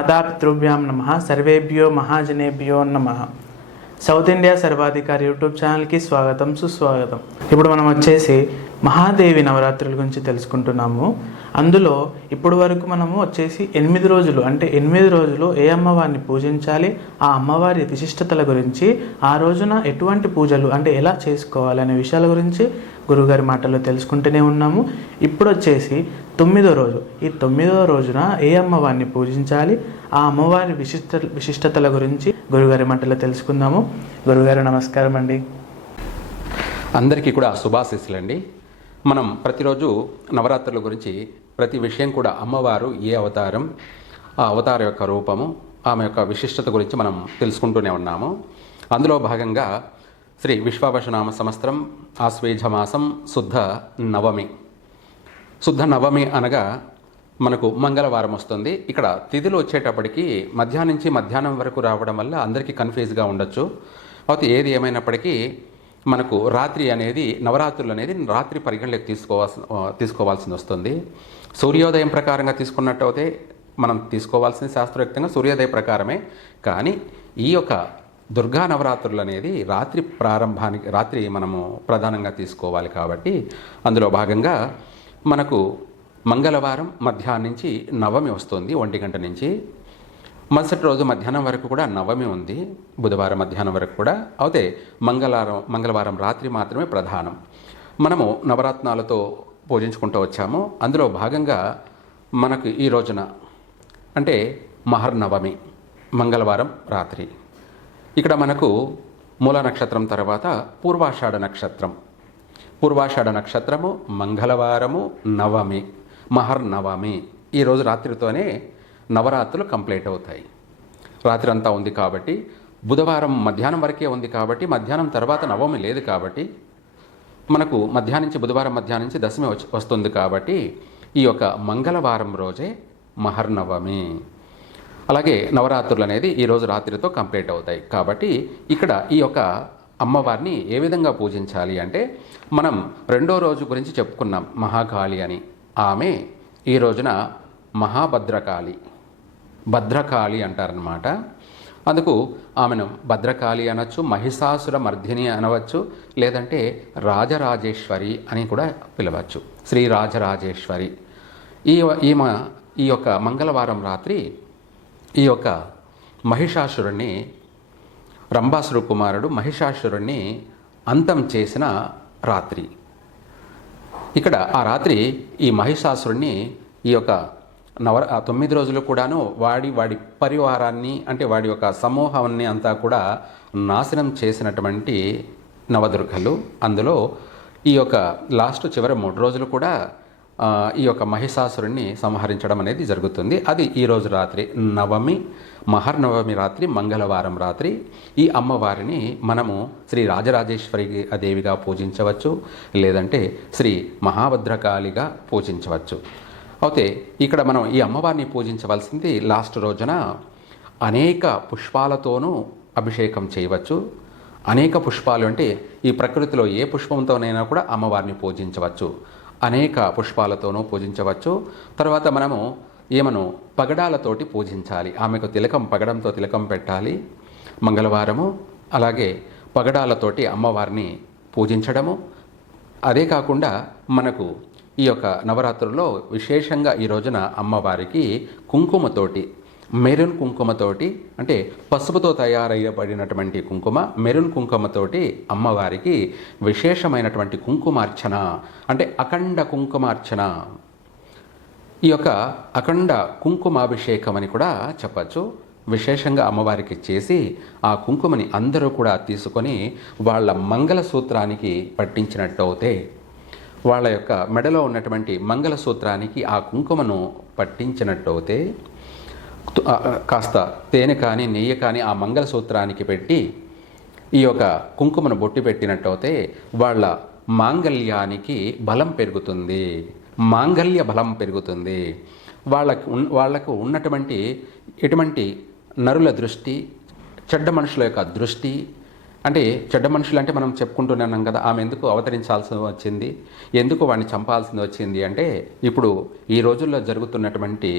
మాతాపితృభ్యాం నమః. సర్వేభ్యో మహాజనేభ్యో నమః. South India సర్వాధికారి యూట్యూబ్ ఛానల్కి స్వాగతం, సుస్వాగతం. ఇప్పుడు మనం వచ్చేసి మహాదేవి నవరాత్రుల గురించి తెలుసుకుంటున్నాము. అందులో ఇప్పుడు వరకు మనము వచ్చేసి 8 రోజులు అంటే 8 రోజులు ఏ అమ్మవారిని పూజించాలి, ఆ అమ్మవారి విశిష్టతల గురించి, ఆ రోజున ఎటువంటి పూజలు అంటే ఎలా చేసుకోవాలి అనే విషయాల గురించి గురుగారి మాటల్లో తెలుసుకుంటూనే ఉన్నాము. ఇప్పుడు వచ్చేసి 9వ రోజు. ఈ 9వ రోజున ఏ అమ్మవారిని పూజించాలి, ఆ అమ్మవారి విశిష్టతల గురించి గురుగారి మాటల్లో తెలుసుకుందాము. గురుగారు నమస్కారం అండి. అందరికీ కూడా శుభాశీస్సులండి. మనం ప్రతిరోజు నవరాత్రుల గురించి ప్రతి విషయం కూడా అమ్మవారు ఏ అవతారం, ఆ అవతారం యొక్క రూపము, ఆమె యొక్క విశిష్టత గురించి మనం తెలుసుకుంటూనే ఉన్నాము. అందులో భాగంగా శ్రీ విశ్వావసునామ సంవత్సరం ఆశ్వేజ మాసం శుద్ధ నవమి. శుద్ధ నవమి అనగా మనకు మంగళవారం వస్తుంది. ఇక్కడ తిథులు వచ్చేటప్పటికి మధ్యాహ్నం వరకు రావడం వల్ల అందరికీ కన్ఫ్యూజ్గా ఉండొచ్చు. అయితే ఏది ఏమైనప్పటికీ మనకు రాత్రి అనేది, నవరాత్రులు అనేది రాత్రి పరిగణలోకి తీసుకోవాల్సి వస్తుంది. సూర్యోదయం ప్రకారంగా తీసుకున్నట్టయితే మనం తీసుకోవాల్సింది శాస్త్రయుక్తంగా సూర్యోదయ ప్రకారమే. కానీ ఈ యొక్క దుర్గా నవరాత్రులు అనేది రాత్రి మనము ప్రధానంగా తీసుకోవాలి. కాబట్టి అందులో భాగంగా మనకు మంగళవారం మధ్యాహ్నం నుంచి నవమి వస్తుంది, 1 గంట నుంచి. మరుసటి రోజు మధ్యాహ్నం వరకు కూడా నవమి ఉంది, బుధవారం మధ్యాహ్నం వరకు కూడా. అయితే మంగళవారం రాత్రి మాత్రమే ప్రధానం. మనము నవరత్నాలతో పూజించుకుంటూ వచ్చాము. అందులో భాగంగా మనకు ఈ రోజున అంటే మహర్నవమి, మంగళవారం రాత్రి. ఇక్కడ మనకు మూల నక్షత్రం తర్వాత పూర్వాషాఢ నక్షత్రం. పూర్వాషాఢ నక్షత్రము, మంగళవారము, నవమి, మహర్నవమి. ఈరోజు రాత్రితోనే నవరాత్రులు కంప్లీట్ అవుతాయి. రాత్రి అంతా ఉంది కాబట్టి, బుధవారం మధ్యాహ్నం వరకే ఉంది కాబట్టి, మధ్యాహ్నం తర్వాత నవమి లేదు కాబట్టి, మనకు మధ్యాహ్నం నుంచి బుధవారం మధ్యాహ్నం నుంచి దశమి వస్తుంది కాబట్టి ఈ యొక్క మంగళవారం రోజే మహర్నవమి. అలాగే నవరాత్రులు అనేది ఈరోజు రాత్రితో కంప్లీట్ అవుతాయి. కాబట్టి ఇక్కడ ఈ యొక్క అమ్మవారిని ఏ విధంగా పూజించాలి అంటే, మనం 2వ రోజు గురించి చెప్పుకున్నాం, మహాకాళి అని. ఆమె ఈ రోజున మహాభద్రకాళి, భద్రకాళి అంటారనమాట. అందుకు ఆమెను భద్రకాళి అనొచ్చు, మహిషాసుర మర్దిని అనవచ్చు, లేదంటే రాజరాజేశ్వరి అని కూడా పిలవచ్చు, శ్రీ రాజరాజేశ్వరి. ఈ యొక్క మంగళవారం రాత్రి ఈ యొక్క మహిషాసురుణ్ణి, రంభాసురు కుమారుడు మహిషాసురుణ్ణి అంతం చేసిన రాత్రి. ఇక్కడ ఆ రాత్రి ఈ మహిషాసురుణ్ణి ఈ యొక్క 9 రోజులు కూడాను వాడి పరివారాన్ని అంటే వాడి యొక్క సమూహాన్ని అంతా కూడా నాశనం చేసినటువంటి నవదుర్గలు. అందులో ఈ యొక్క చివరి 3 రోజులు కూడా ఈ యొక్క మహిషాసురుణ్ణి సంహరించడం అనేది జరుగుతుంది. అది ఈరోజు రాత్రి నవమి, మహర్నవమి రాత్రి, మంగళవారం రాత్రి. ఈ అమ్మవారిని మనము శ్రీ రాజరాజేశ్వరి దేవిగా పూజించవచ్చు, లేదంటే శ్రీ మహాభద్రకాళిగా పూజించవచ్చు. అయితే ఇక్కడ మనం ఈ అమ్మవారిని పూజించవలసింది లాస్ట్ రోజున అనేక పుష్పాలతోనూ అభిషేకం చేయవచ్చు. అనేక పుష్పాలు అంటే ఈ ప్రకృతిలో ఏ పుష్పంతోనైనా కూడా అమ్మవారిని పూజించవచ్చు. అనేక పుష్పాలతోనూ పూజించవచ్చు. తర్వాత మనము పగడాలతోటి పూజించాలి. ఆమెకు పగడంతో తిలకం పెట్టాలి మంగళవారము. అలాగే పగడాలతోటి అమ్మవారిని పూజించడము. అదే కాకుండా మనకు ఈ యొక్క నవరాత్రుల్లో విశేషంగా ఈ రోజున అమ్మవారికి కుంకుమతోటి, మెరూన్ కుంకుమతోటి అంటే పసుపుతో తయారయ్యబడినటువంటి కుంకుమ, మెరూన్ కుంకుమతోటి అమ్మవారికి విశేషమైనటువంటి కుంకుమార్చన అంటే అఖండ కుంకుమార్చన, ఈ యొక్క అఖండ కుంకుమాభిషేకం అని కూడా చెప్పచ్చు. విశేషంగా అమ్మవారికి చేసి ఆ కుంకుమని అందరూ కూడా తీసుకొని వాళ్ళ మంగళసూత్రానికి పట్టించినట్టు అవుతే, వాళ్ళ యొక్క మెడలో ఉన్నటువంటి మంగళసూత్రానికి ఆ కుంకుమను పట్టించినట్టు అవుతే, కాస్త తేనె కానీ నెయ్యి కానీ ఆ మంగళసూత్రానికి పెట్టి ఈ యొక్క కుంకుమను బొట్టి పెట్టినట్టయితే వాళ్ళ మాంగళ్యానికి బలం పెరుగుతుంది, మాంగళ్య బలం పెరుగుతుంది. వాళ్లకు ఉన్నటువంటి ఎటువంటి నరుల దృష్టి, చెడ్డ మనుషుల యొక్క దృష్టి, అంటే చెడ్డ మనుషులు అంటే మనం చెప్పుకుంటున్నాం కదా, ఆమె ఎందుకు అవతరించాల్సి వచ్చింది, ఎందుకు వాడిని చంపాల్సి వచ్చింది అంటే, ఇప్పుడు ఈ రోజుల్లో జరుగుతున్నటువంటి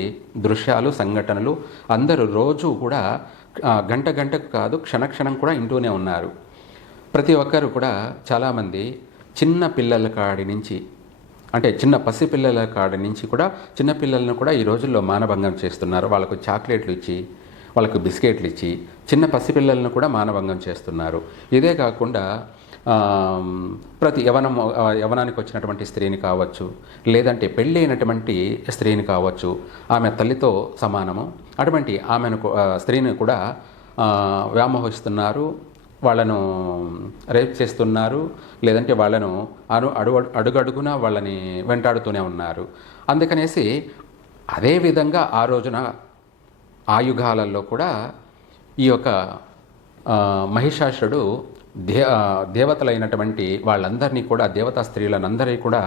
దృశ్యాలు సంఘటనలు అందరూ రోజు కూడా గంట గంటకు కాదు క్షణక్షణం కూడా వింటూనే ఉన్నారు. ప్రతి ఒక్కరు కూడా చాలామంది చిన్న పిల్లల కాడి నుంచి, అంటే చిన్న పసిపిల్లల కాడి నుంచి కూడా చిన్నపిల్లలను కూడా ఈ రోజుల్లో మానభంగం చేస్తున్నారు. వాళ్ళకు చాక్లెట్లు ఇచ్చి, వాళ్ళకు బిస్కెట్లు ఇచ్చి చిన్న పసిపిల్లలను కూడా మానభంగం చేస్తున్నారు. ఇదే కాకుండా ప్రతి యవనానికి వచ్చినటువంటి స్త్రీని కావచ్చు, లేదంటే పెళ్ళి అయినటువంటి స్త్రీని కావచ్చు, ఆమె తల్లితో సమానము, అటువంటి ఆమెను స్త్రీని కూడా వ్యామోహిస్తున్నారు, వాళ్ళను రేప్ చేస్తున్నారు, లేదంటే వాళ్ళను అడుగడుగున వాళ్ళని వెంటాడుతూనే ఉన్నారు. అందుకనేసి అదేవిధంగా ఆ రోజున ఆ యుగాలలో కూడా ఈ యొక్క మహిషాసురుడు దేవతలైనటువంటి వాళ్ళందరినీ కూడా, దేవతా స్త్రీలనందరినీ కూడా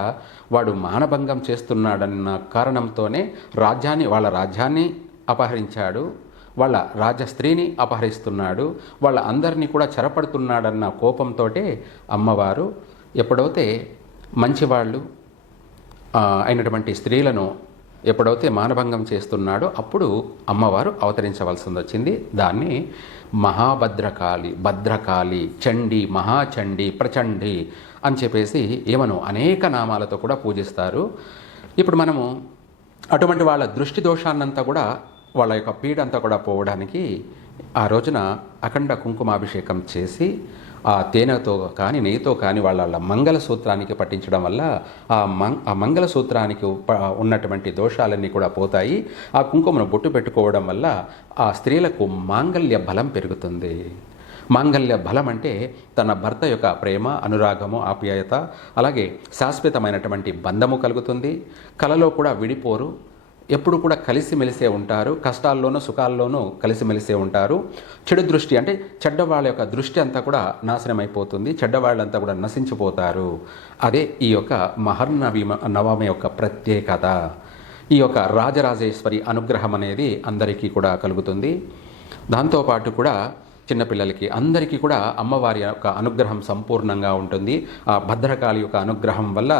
వాడు మానభంగం చేస్తున్నాడన్న కారణంతోనే వాళ్ళ రాజ్యాన్ని అపహరించాడు, వాళ్ళ రాజస్త్రీని అపహరిస్తున్నాడు, వాళ్ళ అందరినీ కూడా చెరపడుతున్నాడన్న కోపంతో అమ్మవారు ఎప్పుడైతే మంచివాళ్ళు అయినటువంటి స్త్రీలను ఎప్పుడైతే మానభంగం చేస్తున్నాడో అప్పుడు అమ్మవారు అవతరించవలసి వచ్చింది. దాన్ని మహాభద్రకాళి, భద్రకాళి, చండి, మహాచండి, ప్రచండి అని చెప్పేసి ఏమను అనేక నామాలతో కూడా పూజిస్తారు. ఇప్పుడు మనము అటువంటి వాళ్ళ దృష్టి దోషాన్నంతా కూడా, వాళ్ళ యొక్క పీడంతా కూడా పోవడానికి ఆ రోజున అఖండ కుంకుమాభిషేకం చేసి ఆ తేనెతో కానీ నెయ్యితో కానీ వాళ్ళ మంగళసూత్రానికి పట్టించడం వల్ల ఆ మంగళసూత్రానికి ఉన్నటువంటి దోషాలన్నీ కూడా పోతాయి. ఆ కుంకుమను బొట్టు పెట్టుకోవడం వల్ల ఆ స్త్రీలకు మాంగళ్య బలం పెరుగుతుంది. మాంగళ్య బలం అంటే తన భర్త యొక్క ప్రేమ, అనురాగము, ఆప్యాయత, అలాగే శాశ్వతమైనటువంటి బంధము కలుగుతుంది. కలలో కూడా విడిపోరు, ఎప్పుడు కూడా కలిసిమెలిసే ఉంటారు, కష్టాల్లోనూ సుఖాల్లోనూ కలిసిమెలిసే ఉంటారు. చెడు దృష్టి అంటే చెడ్డవాళ్ళ యొక్క దృష్టి అంతా కూడా నాశనం అయిపోతుంది, చెడ్డవాళ్ళంతా కూడా నశించిపోతారు. అదే ఈ యొక్క నవమి యొక్క ప్రత్యేకత. ఈ యొక్క రాజరాజేశ్వరి అనుగ్రహం అనేది అందరికీ కూడా కలుగుతుంది. దాంతోపాటు కూడా చిన్నపిల్లలకి అందరికీ కూడా అమ్మవారి యొక్క అనుగ్రహం సంపూర్ణంగా ఉంటుంది. ఆ భద్రకాళి యొక్క అనుగ్రహం వల్ల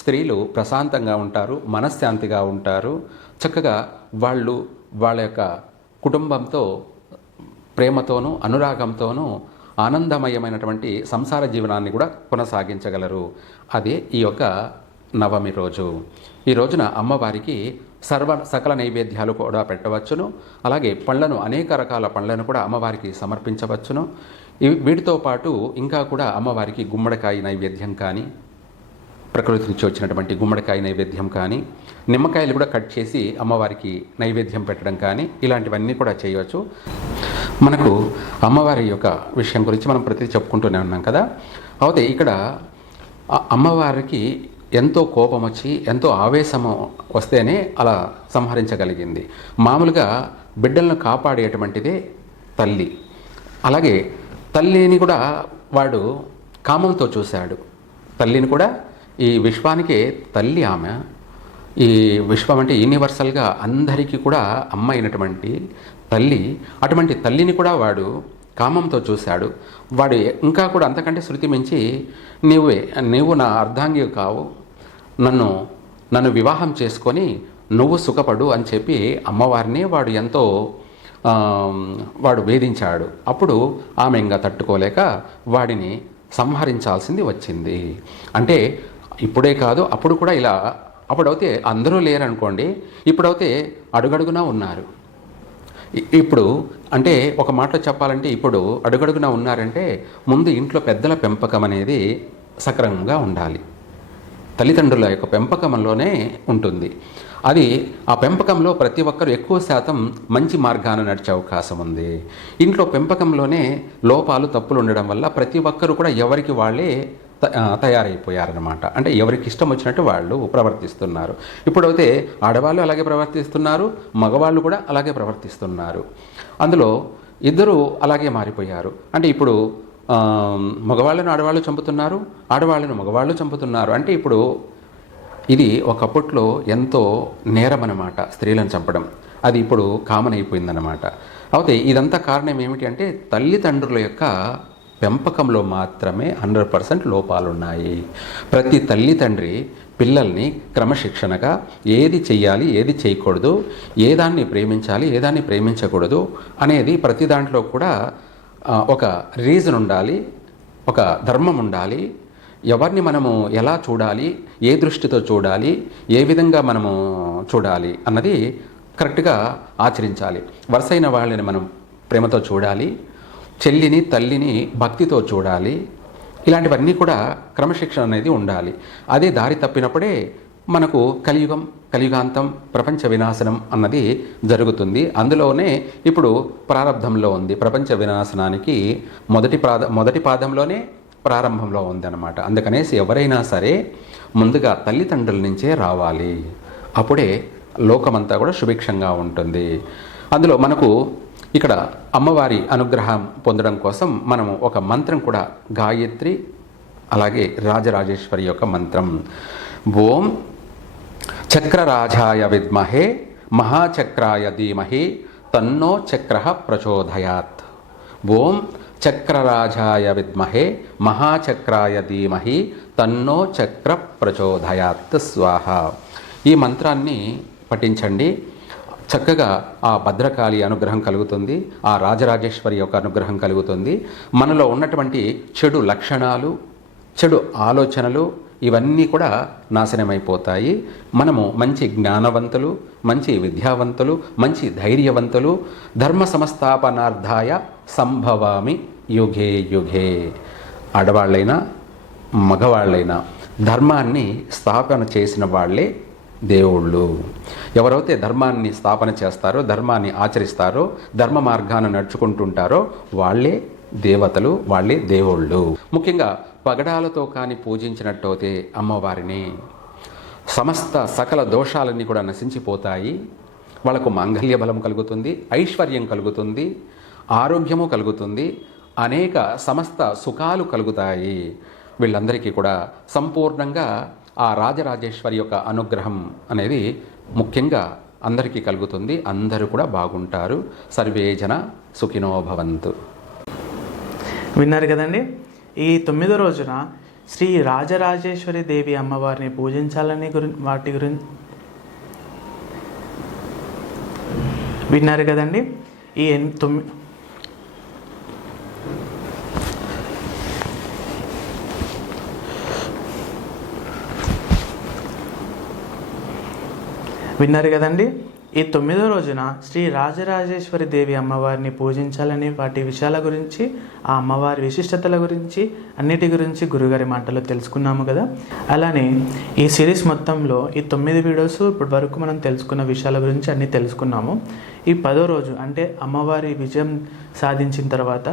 స్త్రీలు ప్రశాంతంగా ఉంటారు, మనశ్శాంతిగా ఉంటారు, చక్కగా వాళ్ళ యొక్క కుటుంబంతో ప్రేమతోనూ అనురాగంతోనూ ఆనందమయమైనటువంటి సంసార జీవనాన్ని కూడా కొనసాగించగలరు. అదే ఈ యొక్క నవమి రోజు. ఈ రోజున అమ్మవారికి సకల నైవేద్యాలు కూడా పెట్టవచ్చును. అలాగే పళ్ళను, అనేక రకాల పళ్ళను కూడా అమ్మవారికి సమర్పించవచ్చును. వీటితో పాటు ఇంకా కూడా అమ్మవారికి గుమ్మడికాయ నైవేద్యం కానీ, ప్రకృతి నుంచి వచ్చినటువంటి గుమ్మడికాయ నైవేద్యం కానీ, నిమ్మకాయలు కూడా కట్ చేసి అమ్మవారికి నైవేద్యం పెట్టడం కానీ, ఇలాంటివన్నీ కూడా చేయవచ్చు. మనకు అమ్మవారి యొక్క విషయం గురించి మనం ప్రతి చెప్పుకుంటూనే ఉన్నాం కదా. అయితే ఇక్కడ అమ్మవారికి ఎంతో కోపం వచ్చి, ఎంతో ఆవేశము వస్తేనే అలా సంహరించగలిగింది. మామూలుగా బిడ్డలను కాపాడేటువంటిదే తల్లి. అలాగే తల్లిని కూడా వాడు కామంతో చూశాడు. తల్లిని కూడా, ఈ విశ్వానికే తల్లి ఆమె. ఈ విశ్వం అంటే యూనివర్సల్గా అందరికీ కూడా అమ్మ అయినటువంటి తల్లి. అటువంటి తల్లిని కూడా వాడు కామంతో చూశాడు. వాడు ఇంకా కూడా అంతకంటే శృతి మించి, నీవు నా అర్ధాంగి కావు, నన్ను వివాహం చేసుకొని నువ్వు సుఖపడు అని చెప్పి అమ్మవారిని వాడు ఎంతో వేధించాడు. అప్పుడు ఆమె ఇంకా తట్టుకోలేక వాడిని సంహరించాల్సింది వచ్చింది. అంటే ఇప్పుడే కాదు, అప్పుడు కూడా ఇలా, అప్పుడైతే అందరూ లేరనుకోండి, ఇప్పుడైతే అడుగడుగునా ఉన్నారు. ఇప్పుడు అంటే ఒక మాటలో చెప్పాలంటే, ఇప్పుడు అడుగడుగునా ఉన్నారంటే ముందు ఇంట్లో పెద్దల పెంపకం అనేది సక్రమంగా ఉండాలి. తల్లిదండ్రుల యొక్క పెంపకంలోనే ఉంటుంది. అది ఆ పెంపకంలో ప్రతి ఒక్కరు ఎక్కువ శాతం మంచి మార్గాన నడిచే అవకాశం ఉంది. ఇంట్లో పెంపకంలోనే లోపాలు, తప్పులు ఉండడం వల్ల ప్రతి ఒక్కరు కూడా ఎవరికి వాళ్ళే తయారైపోయారన్నమాట. అంటే ఎవరికి ఇష్టం వచ్చినట్టు వాళ్ళు ప్రవర్తిస్తున్నారు. ఇప్పుడైతే ఆడవాళ్ళు అలాగే ప్రవర్తిస్తున్నారు, మగవాళ్ళు కూడా అలాగే ప్రవర్తిస్తున్నారు. అందులో ఇద్దరు అలాగే మారిపోయారు. అంటే ఇప్పుడు మగవాళ్ళను ఆడవాళ్ళు చంపుతున్నారు, ఆడవాళ్ళను మగవాళ్ళు చంపుతున్నారు. అంటే ఇప్పుడు ఇది ఒకప్పట్లో ఎంతో నేరం అన్నమాట, స్త్రీలను చంపడం. అది ఇప్పుడు కామన్ అయిపోయిందన్నమాట. అయితే ఇదంతా కారణం ఏమిటి అంటే తల్లిదండ్రుల యొక్క పెంపకంలో మాత్రమే 100% లోపాలున్నాయి. ప్రతి తల్లి తండ్రి పిల్లల్ని క్రమశిక్షణగా ఏది చెయ్యాలి, ఏది చేయకూడదు, ఏదాన్ని ప్రేమించాలి, ఏదాన్ని ప్రేమించకూడదు అనేది ప్రతి దాంట్లో కూడా ఒక రీజన్ ఉండాలి, ఒక ధర్మం ఉండాలి. ఎవరిని మనము ఎలా చూడాలి, ఏ దృష్టితో చూడాలి, ఏ విధంగా మనము చూడాలి అన్నది కరెక్ట్గా ఆచరించాలి. వరుసైన వాళ్ళని మనం ప్రేమతో చూడాలి, చెల్లిని తల్లిని భక్తితో చూడాలి. ఇలాంటివన్నీ కూడా క్రమశిక్షణ అనేది ఉండాలి. అదే దారి తప్పినప్పుడే మనకు కలియుగాంతం, ప్రపంచ వినాశనం అన్నది జరుగుతుంది. అందులోనే ఇప్పుడు ప్రారంభంలో ఉంది. ప్రపంచ వినాశనానికి మొదటి పాదంలోనే ప్రారంభంలో ఉందన్నమాట. అందుకనేసి ఎవరైనా సరే ముందుగా తల్లిదండ్రుల నుంచే రావాలి. అప్పుడే లోకమంతా కూడా సుభిక్షంగా ఉంటుంది. అందులో మనకు ఇక్కడ అమ్మవారి అనుగ్రహం పొందడం కోసం మనము ఒక మంత్రం కూడా, గాయత్రి అలాగే రాజరాజేశ్వరి యొక్క మంత్రం. ఓం చక్రరాజాయ విద్మహే మహాచక్రాయ ధీమహి తన్నో చక్ర ప్రచోదయాత్. ఓం చక్రరాజాయ విద్మహే మహాచక్రాయ ధీమహి తన్నో చక్ర ప్రచోదయాత్ స్వాహ. ఈ మంత్రాన్ని పఠించండి. చక్కగా ఆ భద్రకాళి అనుగ్రహం కలుగుతుంది, ఆ రాజరాజేశ్వరి యొక్క అనుగ్రహం కలుగుతుంది. మనలో ఉన్నటువంటి చెడు లక్షణాలు, చెడు ఆలోచనలు ఇవన్నీ కూడా నాశనమైపోతాయి. మనము మంచి జ్ఞానవంతులు, మంచి విద్యావంతులు, మంచి ధైర్యవంతులు. ధర్మ సంస్థాపనార్థాయ సంభవామి యుగే యుగే. ఆడవాళ్ళైనా మగవాళ్ళైనా ధర్మాన్ని స్థాపన చేసిన వాళ్ళే దేవుళ్ళు. ఎవరైతే ధర్మాన్ని స్థాపన చేస్తారో, ధర్మాన్ని ఆచరిస్తారో, ధర్మ మార్గాన్ని నడుచుకుంటుంటారో వాళ్ళే దేవతలు, వాళ్ళే దేవుళ్ళు. ముఖ్యంగా పగడాలతో కానీ పూజించినట్టయితే అమ్మవారిని సమస్త సకల దోషాలన్నీ కూడా నశించిపోతాయి. వాళ్ళకు మాంగళ్య బలం కలుగుతుంది, ఐశ్వర్యం కలుగుతుంది, ఆరోగ్యము కలుగుతుంది, అనేక సమస్త సుఖాలు కలుగుతాయి. వీళ్ళందరికీ కూడా సంపూర్ణంగా ఆ రాజరాజేశ్వరి యొక్క అనుగ్రహం అనేది ముఖ్యంగా అందరికీ కలుగుతుంది. అందరూ కూడా బాగుంటారు. సర్వే జన సుఖినో భవంతు. విన్నారు కదండి. ఈ 9వ రోజున శ్రీ రాజరాజేశ్వరి దేవి అమ్మవారిని పూజించాలని వాటి గురించి విన్నారు కదండి. ఈ విన్నారు కదండి. ఈ 9వ రోజున శ్రీ రాజరాజేశ్వరి దేవి అమ్మవారిని పూజించాలని వాటి విషయాల గురించి, ఆ అమ్మవారి విశిష్టతల గురించి, అన్నిటి గురించి గురుగారి మాటలో తెలుసుకున్నాము కదా. అలానే ఈ సిరీస్ మొత్తంలో ఈ 9 వీడియోస్ ఇప్పటి వరకు మనం తెలుసుకున్న విషయాల గురించి అన్నీ తెలుసుకున్నాము. ఈ 10వ రోజు అంటే అమ్మవారి విజయం సాధించిన తర్వాత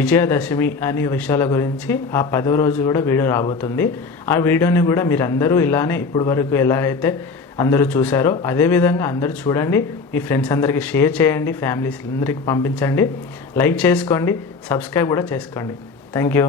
విజయదశమి అనే విషయాల గురించి ఆ 10వ రోజు కూడా వీడియో రాబోతుంది. ఆ వీడియోని కూడా మీరందరూ ఇలానే ఇప్పటి వరకు ఎలా అయితే అందరూ చూశారో అదేవిధంగా అందరూ చూడండి. మీ ఫ్రెండ్స్ అందరికీ షేర్ చేయండి, ఫ్యామిలీస్ అందరికీ పంపించండి, లైక్ చేసుకోండి, సబ్స్క్రైబ్ కూడా చేసుకోండి. Thank you.